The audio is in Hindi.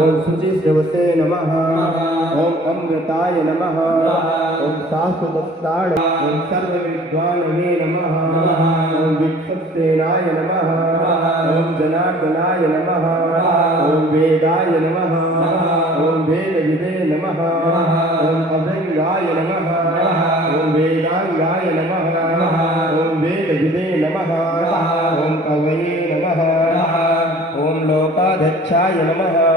ओम शुचिश्रवसे नमः ओम अमृताय नमः ओम शाश्वतस्ताय ओम सर्वविद्वानवे नमः ओम विक्षसेनाय नमः ओम जनार्दनाय नमः ओम वेदाय नमः ओम वेदविदे नमः ओम अभंगाय नमः ओम वेदांगाय नमः ओम वेदविदे नमः ओम कवये नमः ओम लोकाध्यक्षाय नमः